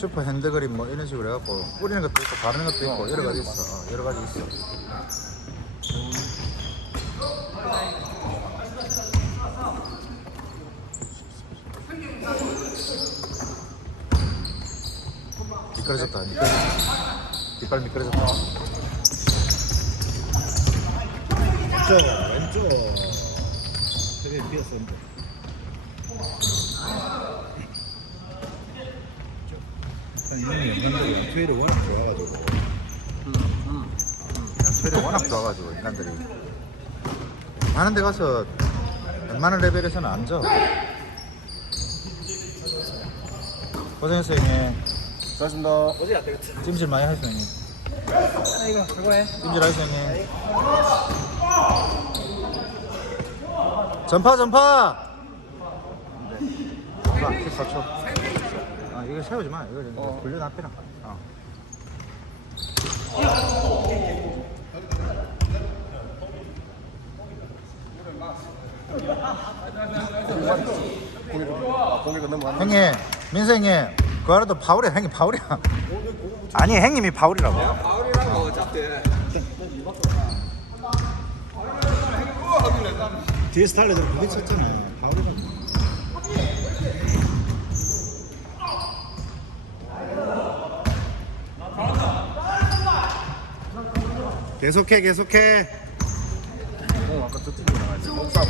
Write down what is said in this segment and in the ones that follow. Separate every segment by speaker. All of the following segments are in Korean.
Speaker 1: 슈퍼 핸드그립 뭐 이런 식으로 해갖고 뿌리는 것도 있고 바르는 것도 있고 여러 가지 있어. 어, 여러 가지 있어. 미끄러졌다. 미끄러졌다. 이빨 미끄러졌다.
Speaker 2: 왼쪽 왼쪽 되게 비었었는데 이놈이 연관들이 트웨이를 워낙 좋아가지고
Speaker 1: 체력이 워낙 좋아가지고 인간들이 많은 데 가서 웬만한 레벨에서는 안 져. 고생했어 형님.
Speaker 2: 수고하셨습니다 어디 안 되겠다
Speaker 1: 찜질 많이 하셨어 형님.
Speaker 2: 이거 수고해
Speaker 1: 찜질 하셨어 형님. 전파 전파. 전파 14초. 아 이거 세우지 마. 이거 이제
Speaker 2: 어.
Speaker 1: 굴려놔 빼라. 어. 형님 민서 형님 그 알아도 파울이야 형님 파울이야. 아니 형님이 파울이라고.
Speaker 3: 파울이라고 어차피
Speaker 2: 뒤에 스타일러들 부딪혔잖아요 바울이 계속해 계속해.
Speaker 3: 어, 아까 저 팀이 나가지고 목사을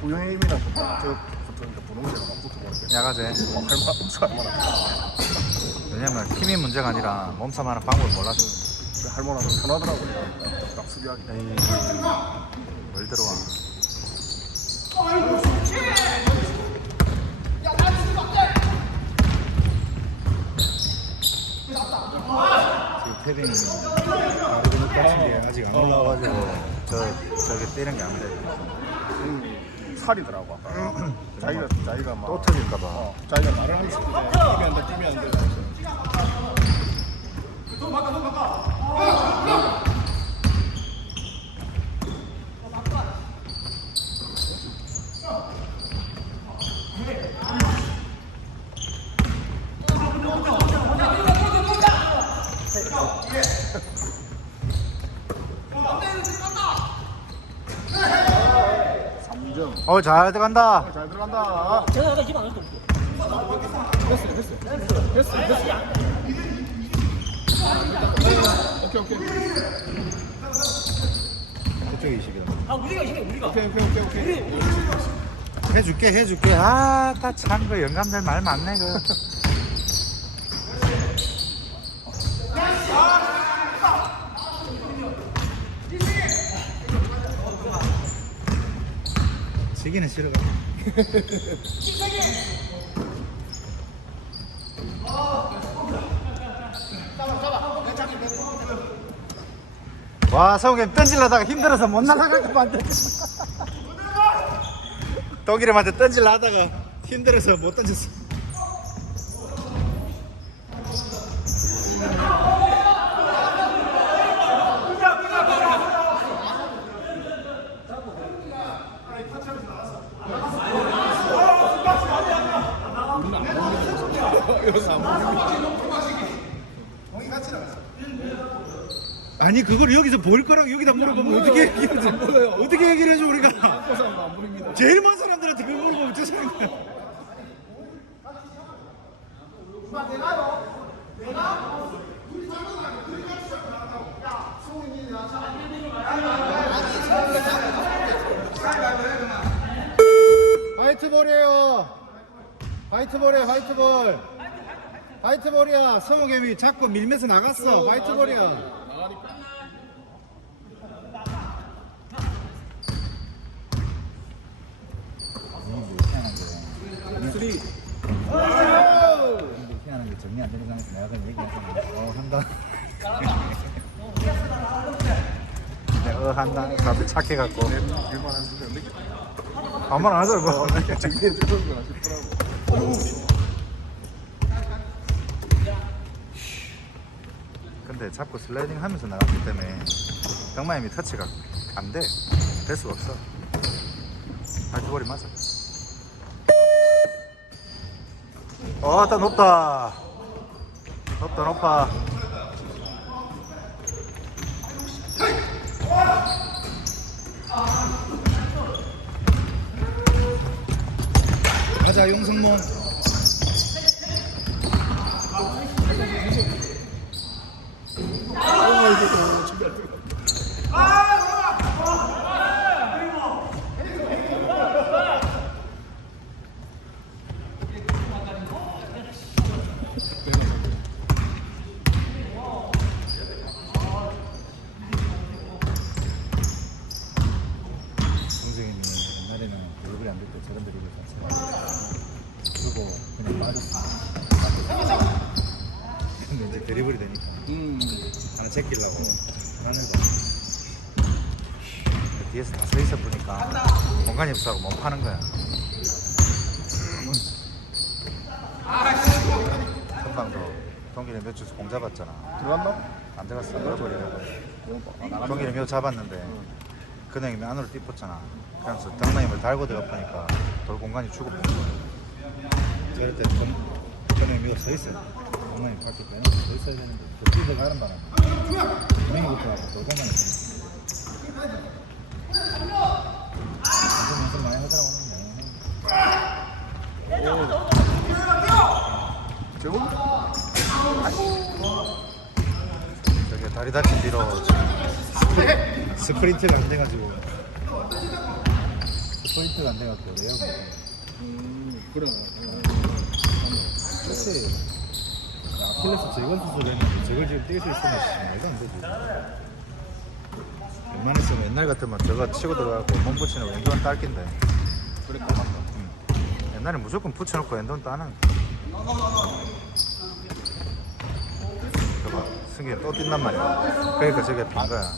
Speaker 3: 부영의 힘이랑 저 붙으니까 분홍색가 막 붙어버렸겠어
Speaker 1: 야가세.
Speaker 3: 어, 할만 목사 할만하다
Speaker 1: 왜냐면 힘이 문제가 아니라 몸싸움 하는 방법을 몰라서.
Speaker 3: 할만하다 편하더라고 딱딱 수비하기.
Speaker 1: 에이 뭘 들어와 태빈이
Speaker 2: 바로 같은 게 아직 안 올라와가지고
Speaker 1: 저 저기 때리는 게안 돼.
Speaker 3: 음, 살이더라고 아까 자기가 자기가 막
Speaker 1: 또 터질까봐.
Speaker 3: 어, 자기가 말을 하는 새끼 뛰면 안 돼 뛰면 안돼 삼점
Speaker 1: 어 잘 들어간다.
Speaker 3: 잘 들어간다 오케이 오케이
Speaker 2: 그쪽이. 시기다
Speaker 3: 오케이 오케이. 오케이 오케이
Speaker 2: 해줄게 해줄게.
Speaker 1: 아 다 참 그 영감들 말 많네 그.
Speaker 2: 시기는 싫어
Speaker 1: 와 성우님 던질라다가 힘들어서 못 날아가게 만들. 독일한테 던질라 하다가
Speaker 2: 힘들어서 못 던졌어 아니 그걸 여기서 보일 거라고 여기다 물어보면 어떻게 얘기하지 어떻게 얘기를 해줘 우리가 제일 많은 사람들한테 그걸 물어보면 어쩌는 거야 화이트볼이에요 화이트볼이야 화이트볼 화이트 볼이야 성우개미 자꾸 밀면서 나갔어 화이트 볼이야
Speaker 3: 쓰리
Speaker 1: 희한한 게 정리 안 되는 상황에서 내가 그냥 얘기하잖아. 어 한다. 내가 어 한다. 다들 착해 갖고.
Speaker 3: 느낌
Speaker 1: 아무 말 안. 뭐.
Speaker 3: 정리해 주는 거나 싶더라고
Speaker 1: 근데 자꾸 슬라이딩 하면서 나갔기 때문에 병마임이 터치가 안 돼. 될 수가 없어. 발주볼이 맞아. 어, 다 높다. 높다, 높아.
Speaker 2: 가자 용승몬
Speaker 1: Thank
Speaker 3: you.
Speaker 1: 하나 제끼려고 하는 거야. 뒤에서 다 서 있어 보니까 공간이 없어서 못 파는 거야. 선방도 동길이 몇 주서 공 잡았잖아.
Speaker 3: 들어갔나?
Speaker 1: 안 들어갔어.
Speaker 3: 나갔네.
Speaker 1: 동길이 몇 잡았는데 근행이 안으로 띠었잖아. 그래서 당나임을 달고 들어가니까 돌 공간이 주고 저럴 때 근행이 미가 서 있어요. 당나임 밖에 빼놓고 서 있어야 되는데 저 뛰서 가는 바람에. 근행이부터 돌 공간이 서 요즘 연습 많이 하더라고 하는
Speaker 3: 제공?
Speaker 1: 저기 다리 다친 뒤로 지금 스프린트가 안 돼가지고. 스프린트가 안 돼가지고 레어가
Speaker 3: 음, 그래.
Speaker 1: 혹시 아킬레스 재건 수술했는데 저걸 지금 뛸 수 있으면 말도 안 되지. 웬만했으면 옛날 같으면 저거 치고 들어가고 몸 붙이는 왼손 딸긴데.
Speaker 3: 그래, 맞다.
Speaker 1: 옛날에 무조건 붙여놓고 왼손 따는 저봐 승기 또 뛴단 말이야. 그러니까 저게 빈 거야.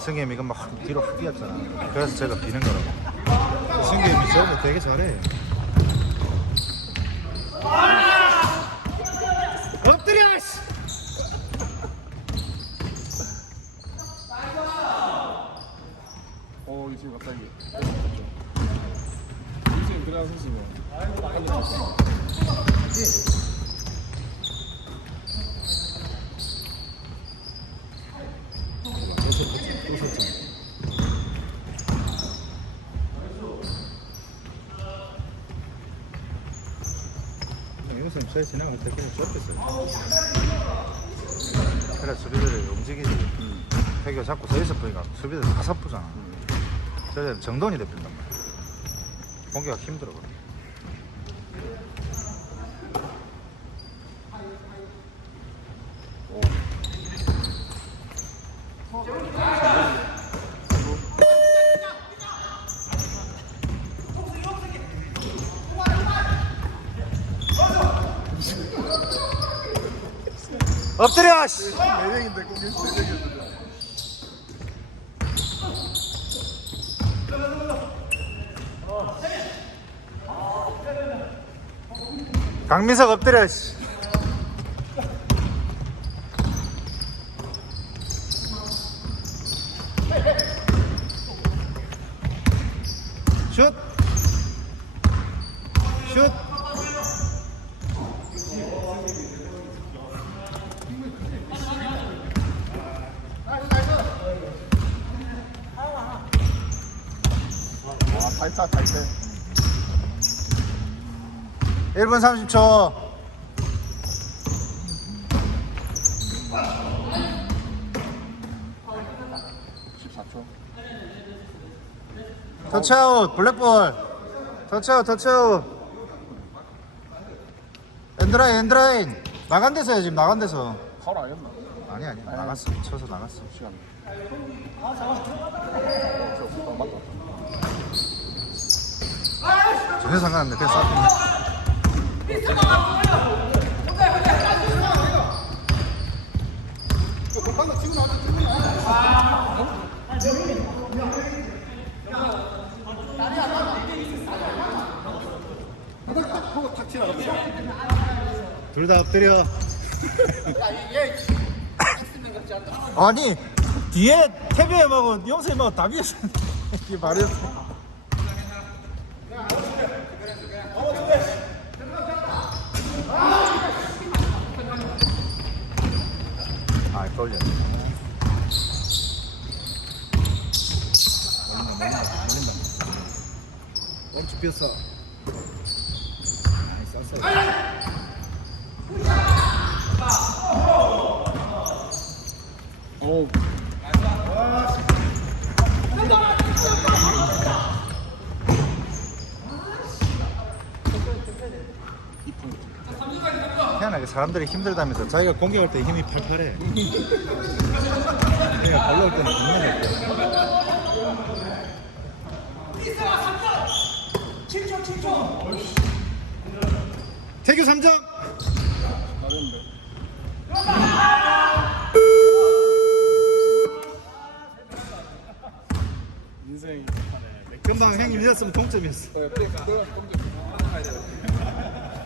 Speaker 1: 승기엠 이거 막 뒤로 훅 뛰었잖아. 그래서 제가 비는 거라고. 승기엠이 저거 되게 잘해
Speaker 2: 엎드려 씨!
Speaker 3: 어, 이 지금 갑자기. 이 지금
Speaker 1: 이것은 저희 지나갈 때 그냥 좁혔어요. 그래 수비들이 움직이지. 태기가 자꾸 서 있어 보니까 수비들 다 사쁘잖아 저희는 정돈이 돼버린단 말이야 공기가 힘들어 그래 엎드려 씨!
Speaker 3: 네 명인데, 공격수 네 명이었는데.
Speaker 1: 강민석 엎드려 씨. 슛! 슛!
Speaker 3: 와, 탈타, 탈퇴.
Speaker 1: 1분 30초.
Speaker 3: 십사 초.
Speaker 1: 터치아웃 블랙볼. 터치아웃 터치아웃. 엔드라인 엔드라인. 나간 데서 해 지금 나간 데서.
Speaker 3: 파울 아니었나?
Speaker 1: 아니 아니 나갔어. 쳐서 나갔어.
Speaker 3: 시간.
Speaker 1: 전혀 상관없네 그냥 쏴 둘 다 엎드려. 아니 뒤에 태비엠하고 영수엠하고 다 비었어 이게 말이었어 돌려.
Speaker 2: 몰린다 몰린다 몰린다 쌌어
Speaker 3: 어우
Speaker 1: 희한하게 사람들이 힘들다면서 자기가 공격할 때 힘이 팔팔해. 내가 발로 할 때는 겁나 갈
Speaker 2: 태교 3점!
Speaker 3: 잘했는데 인생
Speaker 2: 금방 형님 이었으면 동점이었어.
Speaker 3: 그러니까